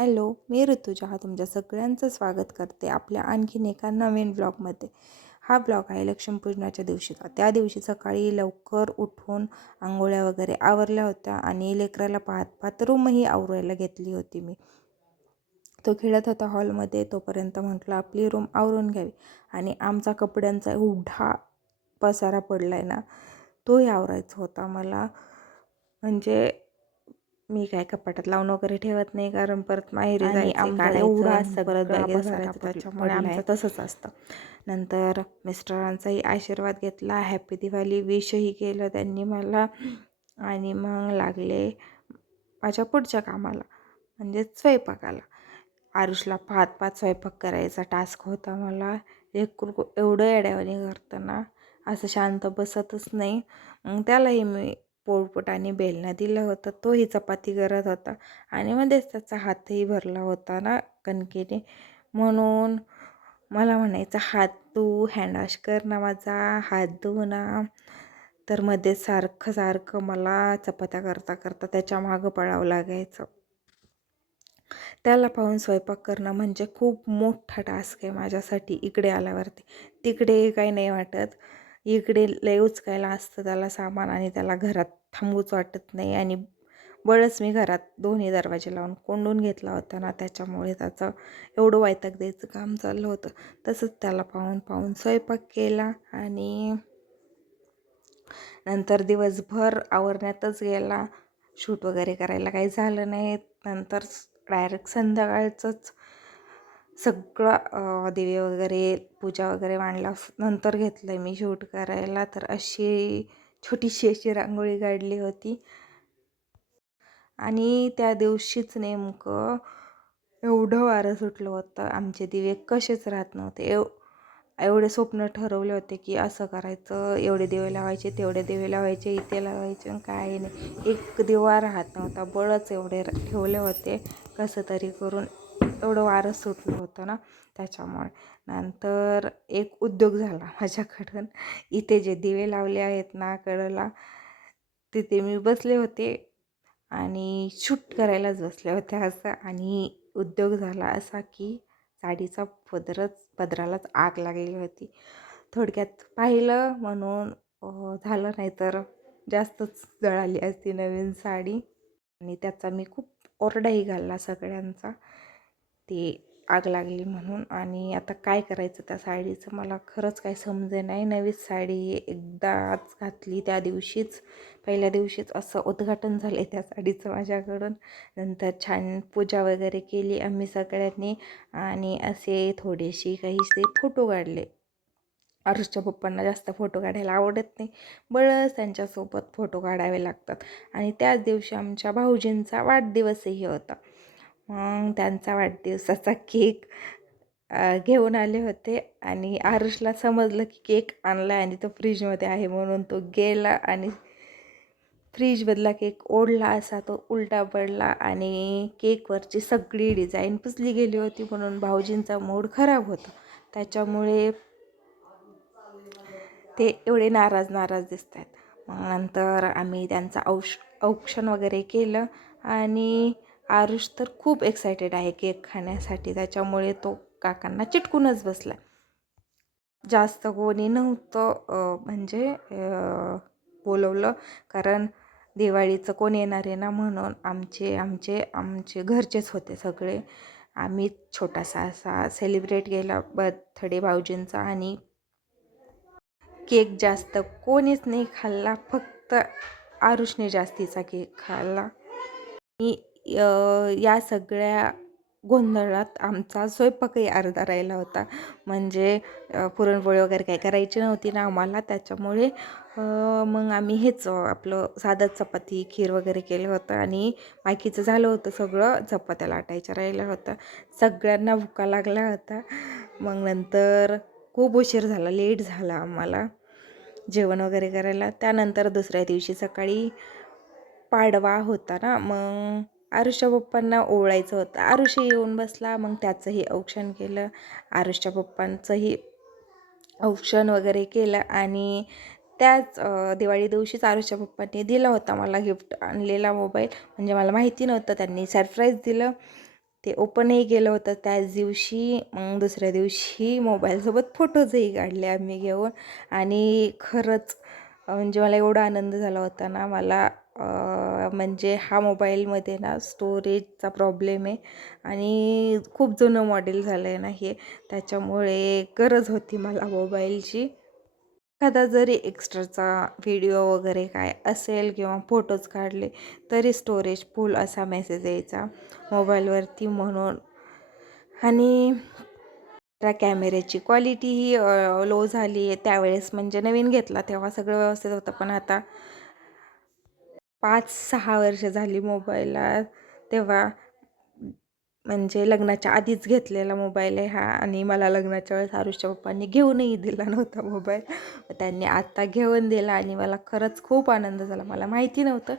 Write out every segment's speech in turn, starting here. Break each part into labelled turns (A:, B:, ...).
A: Hello मी ऋतुजा. तुमच्या सगळ्यांचं स्वागत करते आपल्या आणखीन एका नवीन ब्लॉगमध्ये. हा ब्लॉग आहे लक्ष्मीपूजनाच्या दिवशीचा त्या दिवशी सकाळी लवकर उठून आंघोळ्या वगैरे आवरल्या होत्या आणि लेकराला पाहत पाहत रूमही आवरायला घेतली होती मी. तो खेळत होता हॉलमध्ये. तोपर्यंत म्हटलं आपली रूम आवरून घ्यावी. आणि आमचा कपड्यांचा एवढा पसारा पडला आहे ना तोही आवरायचा होता मला. म्हणजे मी काय कपाटात लावून वगैरे ठेवत नाही कारण परत माहेरी जायचं काढायचं,
B: एवढा
A: परत त्याच्यामुळे. आमचं तसंच असतं. नंतर मिस्टरांचाही आशीर्वाद घेतला हॅपी दिवाळी विशही केलं त्यांनी मला. आणि मग लागले माझ्या पुढच्या कामाला म्हणजे स्वयंपाकाला. आरुषला पाच पाच स्वयंपाक करायचा टास्क होता मला. एक एवढं येड्यावानी करताना असं शांत बसतच नाही. मग त्यालाही मी पोळपट आणि दिलं होतं तोही चपाती करत होता आणि मध्येच त्याचा हातही भरला होता ना कणकेने. म्हणून मला म्हणायचं हात तू हँडवॉश कर ना माझा हात धू ना. तर मध्ये सारखं सारखं मला चपात्या करता करता त्याच्या मागं पळावं लागायचं. त्याला पाहून स्वयंपाक करणं म्हणजे खूप मोठा टास्क आहे माझ्यासाठी इकडे आल्यावरती. तिकडे काही नाही वाटत. इकडे लय उचकायला असतं त्याला सामान आणि त्याला घरात थांबूच वाटत नाही. आणि बळच मी घरात दोन्ही दरवाजे लावून कोंडून घेतला होता ना त्याच्यामुळे त्याचं एवढं वैताग द्यायचं काम चाललं होतं. तसंच त्याला पाहून पाहून स्वयंपाक केला आणि नंतर दिवसभर आवरण्यातच गेला. शूट वगैरे करायला काही झालं नाही. नंतर डायरेक्ट संध्याकाळचंच सगळं दिवे वगैरे पूजा वगैरे मांडला नंतर घेतलं आहे मी शूट करायला. तर अशी छोटीशी अशी रांगोळी काढली होती. आणि त्या दिवशीच नेमकं एवढं वारं सुटलं होतं. आमचे दिवे कसेच राहत नव्हते. एव एवढे स्वप्न ठरवले होते की असं करायचं एवढे दिवे लावायचे तेवढे दिवे लावायचे इथे लावायचे काय नाही. एक दिवा राहत नव्हता. बळच एवढे ठेवले होते. कसं तरी करून एवढं वारं सुटलं होतं ना त्याच्यामुळे. नंतर एक उद्योग झाला माझ्याकडून. इथे जे दिवे लावले आहेत ना कडेला तिथे मी बसले होते आणि शूट करायलाच बसले होते असं. आणि उद्योग झाला असा की साडीचा पदरच पदरालाच आग लागलेली होती. थोडक्यात पाहिलं म्हणून झालं नाही तर जास्तच जळाली असती नवीन साडी. आणि त्याचा मी खूप ओरडाही घालला सगळ्यांचा. ते आग लागली म्हणून आणि आता काय करायचं त्या साडीचं? मला खरंच काही समजे नाही. नवीच साडी एकदाच घातली त्या दिवशीच. पहिल्या दिवशीच असं उद्घाटन झालं त्या साडीचं माझ्याकडून. नंतर छान पूजा वगैरे केली आम्ही सगळ्यांनी आणि असे थोडेसे काहीसे फोटो काढले. आरुषच्या पप्पांना जास्त फोटो काढायला आवडत नाही. बळच त्यांच्यासोबत फोटो काढावे लागतात. आणि त्याच दिवशी आमच्या भाऊजींचा वाढदिवसही होता. मग त्यांचा वाढदिवसाचा केक घेऊन आले होते आणि आरुषला समजलं की केक आणला आणि तो फ्रीजमध्ये आहे म्हणून तो गेला आणि फ्रीजमधला केक ओढला असा तो उलटा पडला आणि केकवरची सगळी डिझाईन पुसली गेली होती म्हणून भाऊजींचा मूड खराब होता. त्याच्यामुळे ते एवढे नाराज नाराज दिसत आहेत मग नंतर आम्ही त्यांचं औष औक्षण वगैरे केलं आणि आरुष तर खूप एक्सायटेड आहे केक खाण्यासाठी. त्याच्यामुळे तो काकांना चिटकूनच बसला जास्त कोणी नव्हतं म्हणजे बोलवलं. कारण दिवाळीचं कोण येणार आहे ना म्हणून आमचे आमचे आमचे घरचेच होते सगळे. आम्ही छोटासा असा सेलिब्रेट केला बर्थडे भाऊजींचा आणि केक जास्त कोणीच नाही खाल्ला. फक्त आरुषने जास्तीचा केक खाल्ला. आणि या सगळ्या गोंधळात आमचा स्वयंपाकही अर्धा राहिला होता. म्हणजे पुरणपोळी वगैरे काही करायची नव्हती ना आम्हाला. त्याच्यामुळे मग आम्ही हेच आपलं साधं चपाती खीर वगैरे केलं होतं. आणि बाकीचं झालं होतं सगळं. चपात्या लाटायच्या राहिलं होतं सगळ्यांना भुका लागला होता मग नंतर खूप उशीर झाला. लेट झाला आम्हाला जेवण वगैरे करायला. त्यानंतर दुसऱ्या दिवशी सकाळी पाडवा होता ना. मग आरुषच्या पप्पांना ओवळायचं होतं. आरुषही येऊन बसला मग त्याचंही औक्षण केलं. आरुषच्या पप्पांचंही औक्षण वगैरे केलं आणि त्याच दिवाळी दिवशीच आरुषच्या पप्पांनी दिला होता मला गिफ्ट आणलेला मोबाईल. म्हणजे मला माहिती नव्हतं त्यांनी सरप्राईज दिलं. ते ओपनही केलं होतं त्याच दिवशी. मग दुसऱ्या दिवशी मोबाईलसोबत फोटोजही काढले आम्ही घेऊन. आणि खरंच म्हणजे मला एवढा आनंद झाला होता ना मला म्हणजे हा मोबाईलमध्ये ना स्टोरेजचा प्रॉब्लेम आहे. आणि खूप जुनं मॉडेल झालं आहे ना हे. त्याच्यामुळे गरज होती मला मोबाईलची. एखादा जरी एक्स्ट्राचा व्हिडिओ वगैरे काय असेल किंवा फोटोज काढले तरी स्टोरेज फुल असा मेसेज यायचा मोबाईलवरती म्हणून. आणि त्या कॅमेऱ्याची क्वालिटी ही लो झाली आहे त्यावेळेस म्हणजे नवीन घेतला तेव्हा सगळं व्यवस्थित होतं. पण आता पाच सहा वर्ष झाली मोबाईलला. तेव्हा म्हणजे लग्नाच्या आधीच घेतलेला मोबाईल आहे हा आणि मला लग्नाच्या वेळेस आरुषच्या पप्पांनी घेऊनही दिला नव्हता मोबाईल. त्यांनी आत्ता घेऊन दिला आणि मला खरंच खूप आनंद झाला. मला माहिती नव्हतं.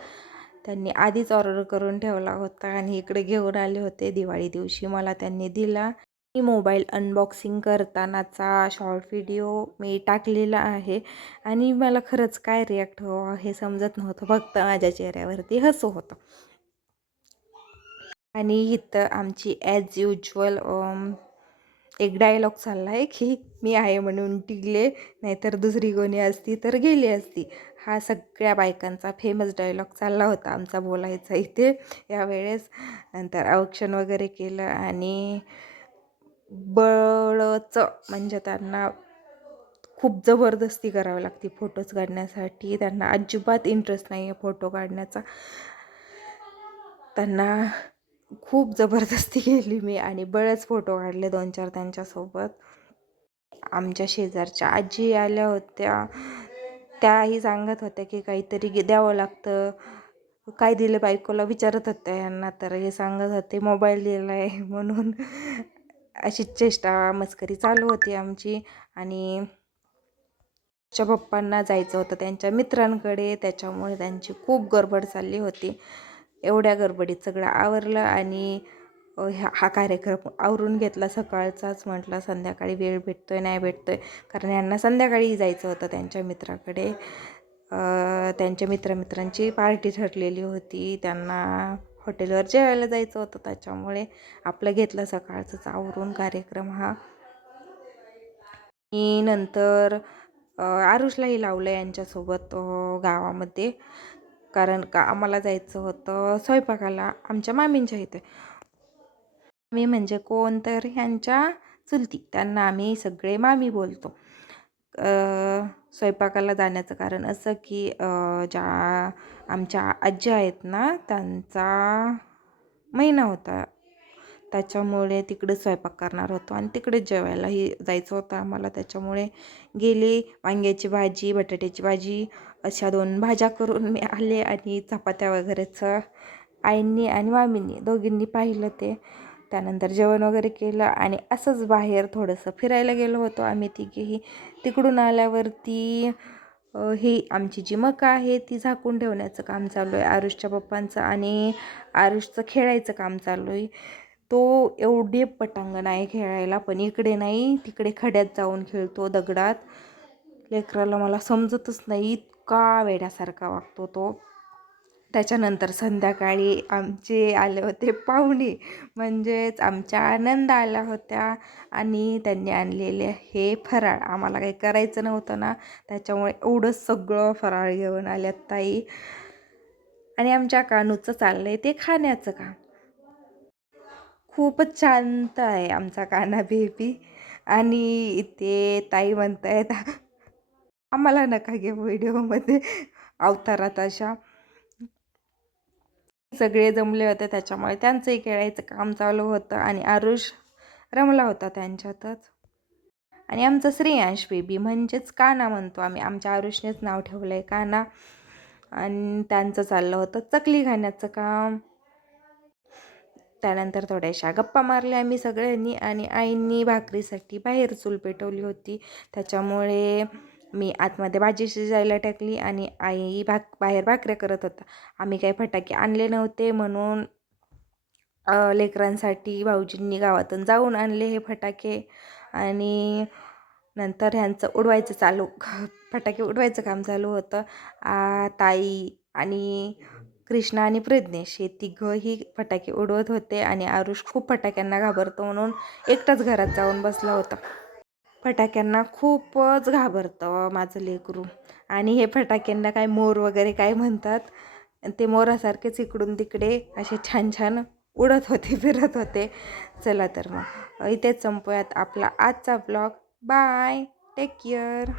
A: त्यांनी आधीच ऑर्डर करून ठेवला होता आणि इकडे घेऊन आले होते. दिवाळी दिवशी मला त्यांनी दिला. मी मोबाईल अनबॉक्सिंग करतानाचा शॉर्ट व्हिडिओ मी टाकलेला आहे. आणि मला खरंच काय रिॲक्ट व्हावं हो, हे समजत नव्हतं. फक्त माझ्या चेहऱ्यावरती हसू होतं. आणि इथं आमची ॲज युजल एक डायलॉग चालला आहे की मी आहे म्हणून टिकले नाहीतर दुसरी कोणी असती तर गेली असती. हा सगळ्या बायकांचा फेमस डायलॉग चालला होता आमचा बोलायचा इथे. यावेळेस नंतर औक्षण वगैरे केलं आणि बळचं म्हणजे त्यांना खूप जबरदस्ती करावी लागते फोटोज काढण्यासाठी. त्यांना अजिबात इंटरेस्ट नाही आहे फोटो काढण्याचा. त्यांना खूप जबरदस्ती केली मी आणि बरेच फोटो काढले दोन चार त्यांच्यासोबत. आमच्या शेजारच्या आजी आल्या होत्या. त्याही सांगत होत्या की काहीतरी द्यावं लागतं. काय दिलं बायकोला विचारत होत्या यांना तर हे सांगत होते मोबाईल दिला आहे म्हणून. अशी चेष्टा मस्करी चालू होती आमची आणि च्या पप्पांना जायचं होतं. त्यांच्या मित्रांकडे त्याच्यामुळे त्यांची खूप गडबड चालली होती. एवढ्या गडबडीत सगळं आवरलं आणि ह्या हा कार्यक्रम आवरून घेतला सकाळचाच. म्हटलं संध्याकाळी वेळ भेटतोय नाही भेटतोय. कारण यांना संध्याकाळी जायचं होतं त्यांच्या मित्राकडे. त्यांच्या मित्रमित्रांची पार्टी ठरलेली होती. त्यांना हॉटेलवर जेवायला जायचं होतं त्याच्यामुळे आपलं घेतलं सकाळचंच आवरून कार्यक्रम हा. मी नंतर आरुषलाही लावलं यांच्यासोबत गावामध्ये. कारण का आम्हाला जायचं होतं स्वयंपाकाला आमच्या मामींच्या इथे. मामी म्हणजे कोण? तर ह्यांच्या चुलती. त्यांना आम्ही सगळे मामी बोलतो. स्वयंपाकाला जाण्याचं कारण असं की ज्या आमच्या आजी आहेत ना त्यांचा महिना होता. त्याच्यामुळे तिकडे स्वयंपाक करणार होतो आणि तिकडेच जेवायलाही जायचं होतं आम्हाला. त्याच्यामुळे गेली वांग्याची भाजी बटाट्याची भाजी अशा दोन भाज्या करून मी आले आणि चपात्या वगैरेचं आईंनी आणि मामींनी दोघींनी पाहिलं ते. त्यानंतर जेवण वगैरे केलं आणि असंच बाहेर थोडंसं फिरायला गेलो होतो आम्ही तिघेही. तिकडून आल्यावरती ही आमची जी मका आहे ती झाकून ठेवण्याचं काम चालू आहे. आरुषच्या पप्पांचं आणि आरुषचं खेळायचं काम चालू आहे. तो एवढे पटांगण आहे खेळायला पण इकडे नाही तिकडे खड्यात जाऊन खेळतो दगडात. लेकराला मला समजतच नाही इतका वेड्यासारखा वागतो तो. त्याच्यानंतर संध्याकाळी आमचे आले होते पाहुणे. म्हणजेच आमच्या आनंद आल्या होत्या आणि त्यांनी आणलेले हे फराळ. आम्हाला काही करायचं नव्हतं ना त्याच्यामुळे एवढं सगळं फराळ घेऊन आल्यात ताई. आणि आमच्या कानूचं चाललं आहे ते खाण्याचं काम. खूपच शांत आहे आमचा काना बेबी. आणि इथे ताई म्हणत आहेत आम्हाला नका घेऊ व्हिडिओमध्ये अवतारात अशा. सगळे जमले होते त्याच्यामुळे त्यांचंही खेळायचं काम चालू होतं आणि आरुष रमला होता त्यांच्यातच. आणि आमचं श्रेयांश बेबी म्हणजेच काना म्हणतो आम्ही. आमच्या आरुषनेच नाव ठेवलं आहे काना. आणि त्यांचं चाललं होतं चकली खाण्याचं काम. त्यानंतर थोड्याशा गप्पा मारल्या आम्ही सगळ्यांनी आणि आईंनी भाकरीसाठी बाहेर चूल पेटवली होती. त्याच्यामुळे मी आतमध्ये भाजी शिजायला टाकली आणि आई भाक बाहेर भाकऱ्या करत होता. आम्ही काही फटाके आणले नव्हते म्हणून लेकरांसाठी भाऊजींनी गावातून जाऊन आणले हे फटाके आणि नंतर ह्यांचं उडवायचं चालू फटाके उडवायचं काम चालू होतं. ताई आणि कृष्णा आणि प्रज्ञेश हे तिघंही फटाके उडवत होते आणि आरुष खूप फटाक्यांना घाबरतो म्हणून एकटाच घरात जाऊन बसला होता. फटाक्यांना खूपच घाबरतं माझं लेकरू. आणि हे फटाक्यांना काय मोर वगैरे काय म्हणतात ते मोरासारखेच इकडून तिकडे असे छान छान उडत होते फिरत होते. चला तर मग इथेच संपूयात आपला आजचा ब्लॉग बाय टेक केअर